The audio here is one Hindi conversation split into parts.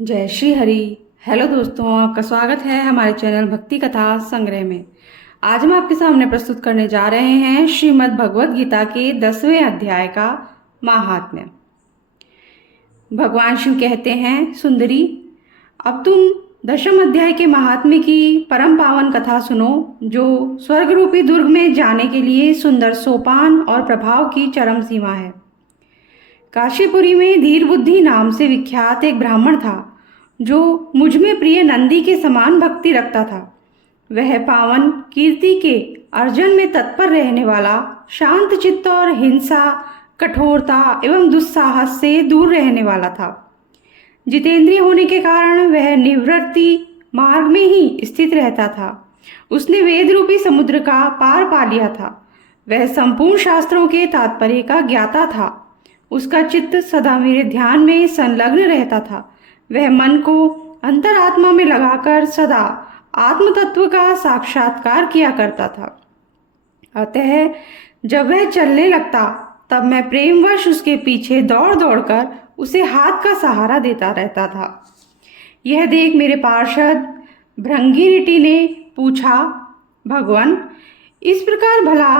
जय श्री हरि। हेलो दोस्तों, आपका स्वागत है हमारे चैनल भक्ति कथा संग्रह में। आज हम आपके सामने प्रस्तुत करने जा रहे हैं श्रीमद् भगवद गीता के 10वें अध्याय का महात्म्य। भगवान शिव कहते हैं, सुंदरी, अब तुम 10वें अध्याय के महात्म्य की परम पावन कथा सुनो, जो स्वर्ग रूपी दुर्ग में जाने के लिए सुंदर सोपान और प्रभाव की चरम सीमा है। काशीपुरी में धीर बुद्धि नाम से विख्यात एक ब्राह्मण था, जो मुझ में प्रिय नंदी के समान भक्ति रखता था। वह पावन कीर्ति के अर्जन में तत्पर रहने वाला, शांत चित्त और हिंसा, कठोरता एवं दुस्साहस से दूर रहने वाला था। जितेंद्रिय होने के कारण वह निवृत्ति मार्ग में ही स्थित रहता था। उसने वेद रूपी समुद्र का पार पा लिया था। वह संपूर्ण शास्त्रों के तात्पर्य का ज्ञाता था। उसका चित्त सदा मेरे ध्यान में संलग्न रहता था। वह मन को अंतरात्मा में लगाकर सदा आत्म तत्व का साक्षात्कार किया करता था। अतः जब वह चलने लगता, तब मैं प्रेमवश उसके पीछे दौड़ दौड़कर उसे हाथ का सहारा देता रहता था। यह देख मेरे पार्षद भृंगिरिटी ने पूछा, भगवान, इस प्रकार भला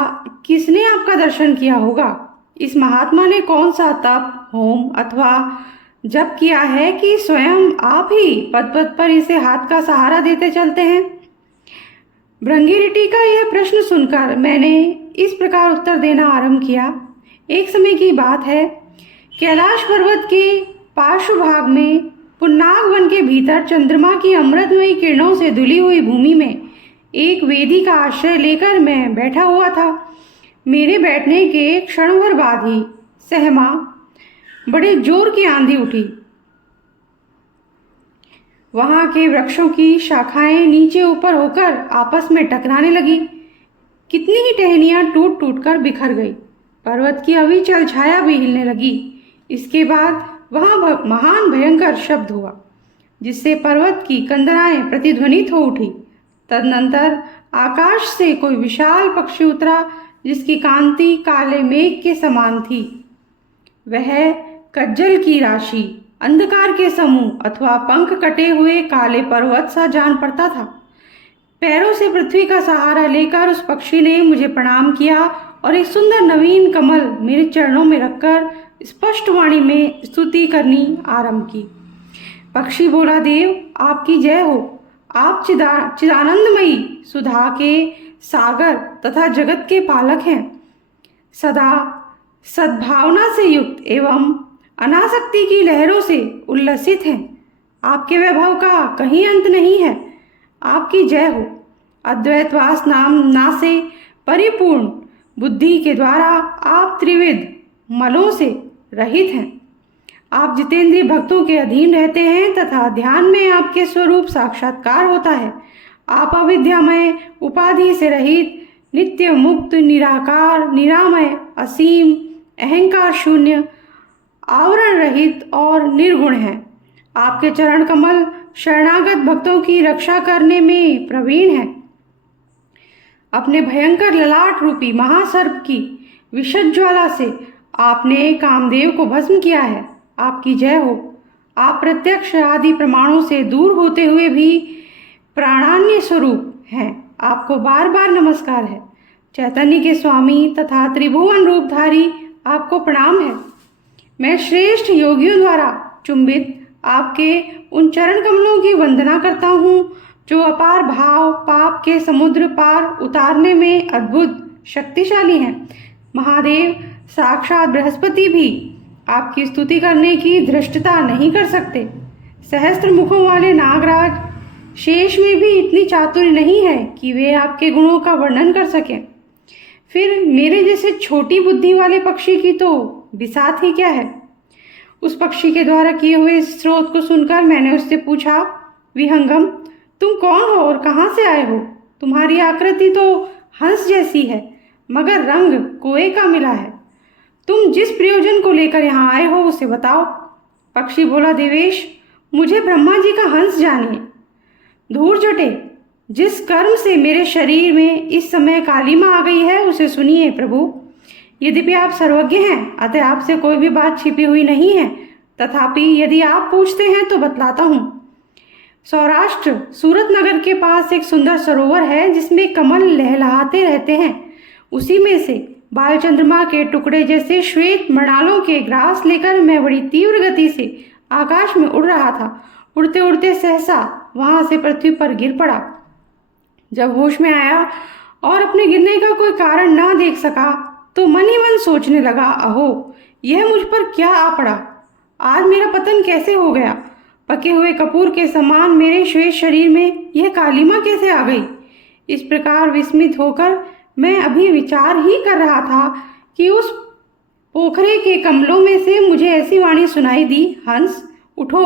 किसने आपका दर्शन किया होगा? इस महात्मा ने कौन सा तप, होम अथवा जप किया है कि स्वयं आप ही पद पद पर इसे हाथ का सहारा देते चलते हैं? भृंगिरिटी का यह प्रश्न सुनकर मैंने इस प्रकार उत्तर देना आरंभ किया। एक समय की बात है, कैलाश पर्वत के पार्श्व भाग में पुन्नाग वन के भीतर चंद्रमा की अमृतमयी किरणों से धुली हुई भूमि में एक वेदी का आश्रय लेकर मैं बैठा हुआ था। मेरे बैठने के क्षण भर बाद ही सहमा बड़े जोर की आंधी उठी। वहां के वृक्षों की शाखाएं नीचे ऊपर होकर आपस में टकराने लगी। कितनी ही टहनियां टूट टूट कर बिखर गई। पर्वत की अविचल छाया भी हिलने लगी। इसके बाद वहां महान भयंकर शब्द हुआ, जिससे पर्वत की कंदराएं प्रतिध्वनित हो उठी। तदनंतर आकाश से कोई विशाल पक्षी उतरा, जिसकी कांति काले मेघ के समान थी। वह कज्जल की राशि, अंधकार के समूह अथवा पंख कटे हुए काले पर्वत सा जान पड़ता था। पैरों से पृथ्वी का सहारा लेकर उस पक्षी ने मुझे प्रणाम किया और एक सुंदर नवीन कमल मेरे चरणों में रखकर स्पष्ट वाणी में स्तुति करनी आरंभ की। पक्षी बोला, देव आपकी जय हो। आप चिदानंदमयी सुधा के सागर तथा जगत के पालक हैं। सदा सद्भावना से युक्त एवं अनासक्ति की लहरों से उल्लसित हैं। आपके वैभव का कहीं अंत नहीं है। आपकी जय हो। अद्वैतवास नाम से परिपूर्ण बुद्धि के द्वारा आप त्रिविध मलों से रहित हैं। आप जितेंद्रिय भक्तों के अधीन रहते हैं तथा ध्यान में आपके स्वरूप साक्षात्कार होता है। आप अविद्यामय, उपाधि से रहित, नित्य मुक्त, निराकार, निरामय, असीम, अहंकार शून्य, आवरण रहित और निर्गुण हैं। आपके चरण कमल शरणागत भक्तों की रक्षा करने में प्रवीण हैं। अपने भयंकर ललाट रूपी महासर्प की विषद ज्वाला से आपने कामदेव को भस्म किया है। आपकी जय हो। आप प्रत्यक्ष आदि प्रमाणों से दूर होते हुए भी प्राणान्य स्वरूप हैं। आपको बार बार नमस्कार है। चैतन्य के स्वामी तथा त्रिभुवन रूपधारी, आपको प्रणाम है। मैं श्रेष्ठ योगियों द्वारा चुंबित आपके उन चरण कमलों की वंदना करता हूँ, जो अपार भाव पाप के समुद्र पार उतारने में अद्भुत शक्तिशाली हैं। महादेव साक्षात बृहस्पति भी आपकी स्तुति करने की धृष्टता नहीं कर सकते। सहस्त्र मुखों वाले नागराज शेष में भी इतनी चातुर्य नहीं है कि वे आपके गुणों का वर्णन कर सकें। फिर मेरे जैसे छोटी बुद्धि वाले पक्षी की तो बिसात ही क्या है। उस पक्षी के द्वारा किए हुए स्रोत को सुनकर मैंने उससे पूछा, विहंगम, तुम कौन हो और कहाँ से आए हो? तुम्हारी आकृति तो हंस जैसी है, मगर रंग कोए का मिला है। तुम जिस प्रयोजन को लेकर यहाँ आए हो उसे बताओ। पक्षी बोला, देवेश, मुझे ब्रह्मा जी का हंस जानिए। धूर जटे, जिस कर्म से मेरे शरीर में इस समय कालिमा आ गई है उसे सुनिए प्रभु। यद्यपि आप सर्वज्ञ हैं, अतः आपसे कोई भी बात छिपी हुई नहीं है, तथापि यदि आप पूछते हैं तो बतलाता हूँ। सौराष्ट्र सूरत नगर के पास एक सुंदर सरोवर है जिसमें कमल लहलहाते रहते हैं। उसी में से बाल चंद्रमा के टुकड़े जैसे श्वेत मृणालों के ग्रास लेकर मैं बड़ी तीव्र गति से आकाश में उड़ रहा था। उड़ते उड़ते सहसा वहां से पृथ्वी पर गिर पड़ा। जब होश में आया और अपने गिरने का कोई कारण ना देख सका तो मन ही मन सोचने लगा, अहो यह मुझ पर क्या आ पड़ा, आज मेरा पतन कैसे हो गया। पके हुए कपूर के समान मेरे श्वेत शरीर में यह कालिमा कैसे आ गई। इस प्रकार विस्मित होकर मैं अभी विचार ही कर रहा था कि उस पोखरे के कमलों में से मुझे ऐसी वाणी सुनाई दी, हंस उठो,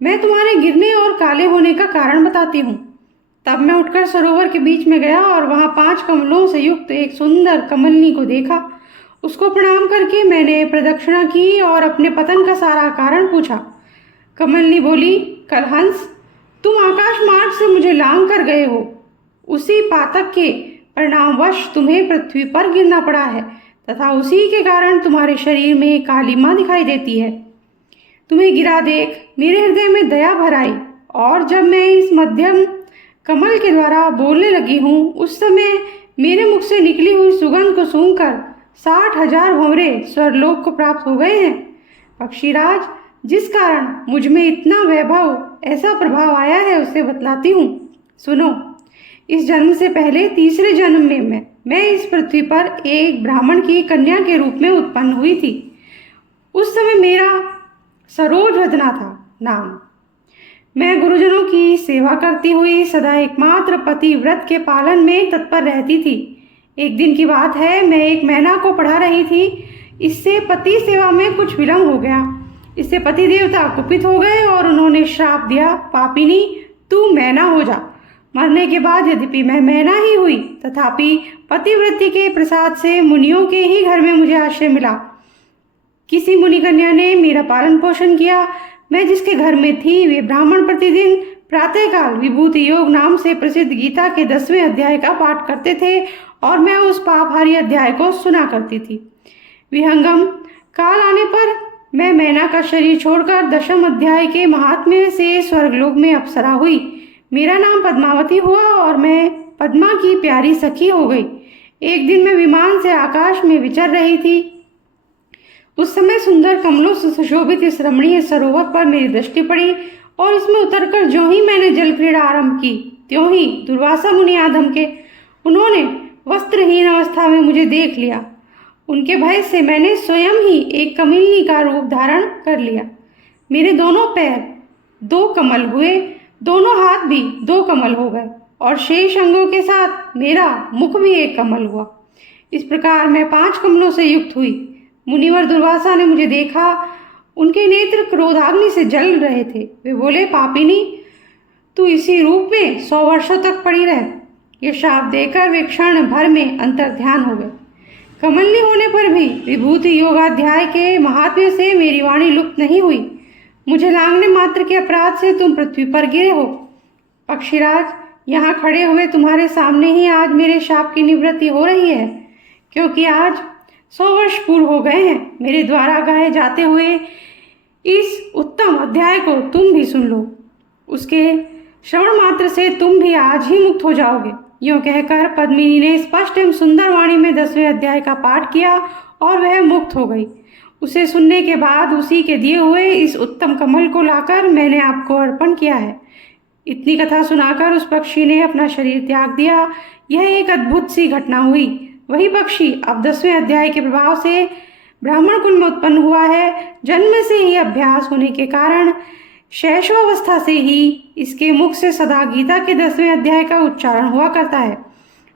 मैं तुम्हारे गिरने और काले होने का कारण बताती हूँ। तब मैं उठकर सरोवर के बीच में गया और वहाँ 5 कमलों से युक्त एक सुंदर कमलनी को देखा। उसको प्रणाम करके मैंने प्रदक्षिणा की और अपने पतन का सारा कारण पूछा। कमलनी बोली, कलहंस, तुम आकाश मार्ग से मुझे लांघ कर गए हो। उसी पातक के परिणामवश तुम्हें पृथ्वी पर गिरना पड़ा है तथा उसी के कारण तुम्हारे शरीर में कालिमा दिखाई देती है। तुम्हें गिरा देख मेरे हृदय में दया भर आई और जब मैं इस मध्यम कमल के द्वारा बोलने लगी हूँ उस समय मेरे मुख से निकली हुई सुगंध को सूंघकर 60,000 भंवरे स्वर्लोक को प्राप्त हो गए हैं। पक्षीराज, जिस कारण मुझ में इतना वैभव ऐसा प्रभाव आया है उसे बतलाती हूँ, सुनो। इस जन्म से पहले तीसरे जन्म में मैं इस पृथ्वी पर एक ब्राह्मण की कन्या के रूप में उत्पन्न हुई थी। उस समय मेरा सरोज वदना था नाम। मैं गुरुजनों की सेवा करती हुई सदा एकमात्र पति व्रत के पालन में तत्पर रहती थी। एक दिन की बात है, मैं एक मैना को पढ़ा रही थी। इससे पति सेवा में कुछ विलम्ब हो गया। इससे पति देवता कुपित हो गए और उन्होंने श्राप दिया, पापिनी तू मैना हो जा। मरने के बाद यद्यपि मैं मैना ही हुई तथापि पतिव्रति के प्रसाद से मुनियों के ही घर में मुझे आश्रय मिला। किसी मुनि कन्या ने मेरा पालन पोषण किया। मैं जिसके घर में थी वे ब्राह्मण प्रतिदिन प्रातःकाल विभूति योग नाम से प्रसिद्ध गीता के 10वें अध्याय का पाठ करते थे और मैं उस पापहारी अध्याय को सुना करती थी। विहंगम काल आने पर मैं मैना का शरीर छोड़कर 10वें अध्याय के महात्म्य से स्वर्गलोक में अप्सरा हुई। मेरा नाम पद्मावती हुआ और मैं पद्मा की प्यारी सखी हो गई। एक दिन मैं विमान से आकाश में विचर रही थी। उस समय सुंदर कमलों से सुशोभित इस रमणीय सरोवर पर मेरी दृष्टि पड़ी और इसमें उतरकर जो ही मैंने जल क्रीड़ा आरंभ की त्यों ही दुर्वासा मुनि आ धमके। उन्होंने वस्त्रहीन अवस्था में मुझे देख लिया। उनके भय से मैंने स्वयं ही एक कमलिनी का रूप धारण कर लिया। मेरे दोनों पैर 2 कमल हुए, दोनों हाथ भी 2 कमल हो गए और शेष अंगों के साथ मेरा मुख भी एक कमल हुआ। इस प्रकार मैं 5 कमलों से युक्त हुई। मुनिवर दुर्वासा ने मुझे देखा। उनके नेत्र क्रोधाग्नि से जल रहे थे। वे बोले, पापिनी तू इसी रूप में 100 वर्षों तक पड़ी रह। ये शाप देकर वे क्षण भर में अंतर्ध्यान हो गए। कमलनी होने पर भी विभूति योगाध्याय के महात्म्य से मेरी वाणी लुप्त नहीं हुई। मुझे लांघने मात्र के अपराध से तुम पृथ्वी पर गिरे हो। पक्षीराज, यहाँ खड़े हुए तुम्हारे सामने ही आज मेरे शाप की निवृत्ति हो रही है, क्योंकि आज 100 वर्ष पूर्ण हो गए हैं। मेरे द्वारा गाए जाते हुए इस उत्तम अध्याय को तुम भी सुन लो। उसके श्रवण मात्र से तुम भी आज ही मुक्त हो जाओगे। यूँ कहकर पद्मिनी ने स्पष्ट एवं सुंदर वाणी में 10वें अध्याय का पाठ किया और वह मुक्त हो गई। उसे सुनने के बाद उसी के दिए हुए इस उत्तम कमल को लाकर मैंने आपको अर्पण किया है। इतनी कथा सुनाकर उस पक्षी ने अपना शरीर त्याग दिया। यह एक अद्भुत सी घटना हुई। वही पक्षी अब 10वें अध्याय के प्रभाव से ब्राह्मण कुल में उत्पन्न हुआ है। जन्म से ही अभ्यास होने के कारण शैशवावस्था से ही इसके मुख से सदा गीता के 10वें अध्याय का उच्चारण हुआ करता है।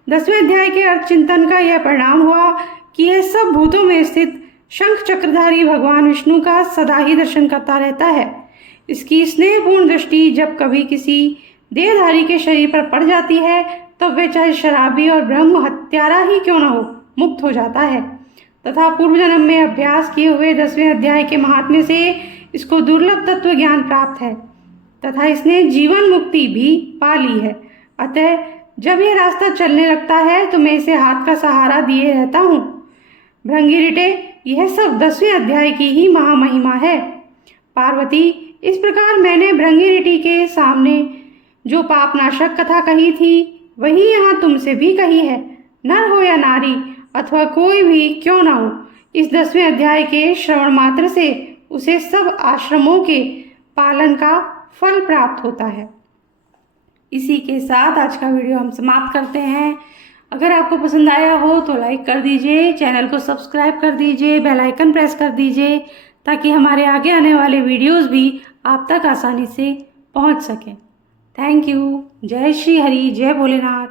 10वें अध्याय के अर्थ चिंतन का यह परिणाम हुआ कि यह सब भूतों में स्थित शंख चक्रधारी भगवान विष्णु का सदा ही दर्शन करता रहता है। इसकी स्नेहपूर्ण दृष्टि जब कभी किसी देहधारी के शरीर पर पड़ जाती है तब वे चाहे शराबी और ब्रह्म हत्यारा ही क्यों न हो, मुक्त हो जाता है तथा पूर्व जन्म में अभ्यास किए हुए 10वें अध्याय के महात्म्य से इसको दुर्लभ तत्व ज्ञान प्राप्त है तथा इसने जीवन मुक्ति भी पा ली है। अतः जब यह रास्ता चलने लगता है तो मैं इसे हाथ का सहारा दिए रहता हूँ। भृंगी रिटे, यह सब 10वें अध्याय की ही महामहिमा है। पार्वती, इस प्रकार मैंने भृंगिरिटी के सामने जो पापनाशक कथा कही थी वही यहाँ तुमसे भी कही है। नर हो या नारी अथवा कोई भी क्यों ना हो, इस 10वें अध्याय के श्रवण मात्र से उसे सब आश्रमों के पालन का फल प्राप्त होता है। इसी के साथ आज का वीडियो हम समाप्त करते हैं। अगर आपको पसंद आया हो तो लाइक कर दीजिए, चैनल को सब्सक्राइब कर दीजिए, बेल आइकन प्रेस कर दीजिए ताकि हमारे आगे आने वाले वीडियोस भी आप तक आसानी से पहुंच सकें। Thank you. जय श्री हरि, जय भोलेनाथ।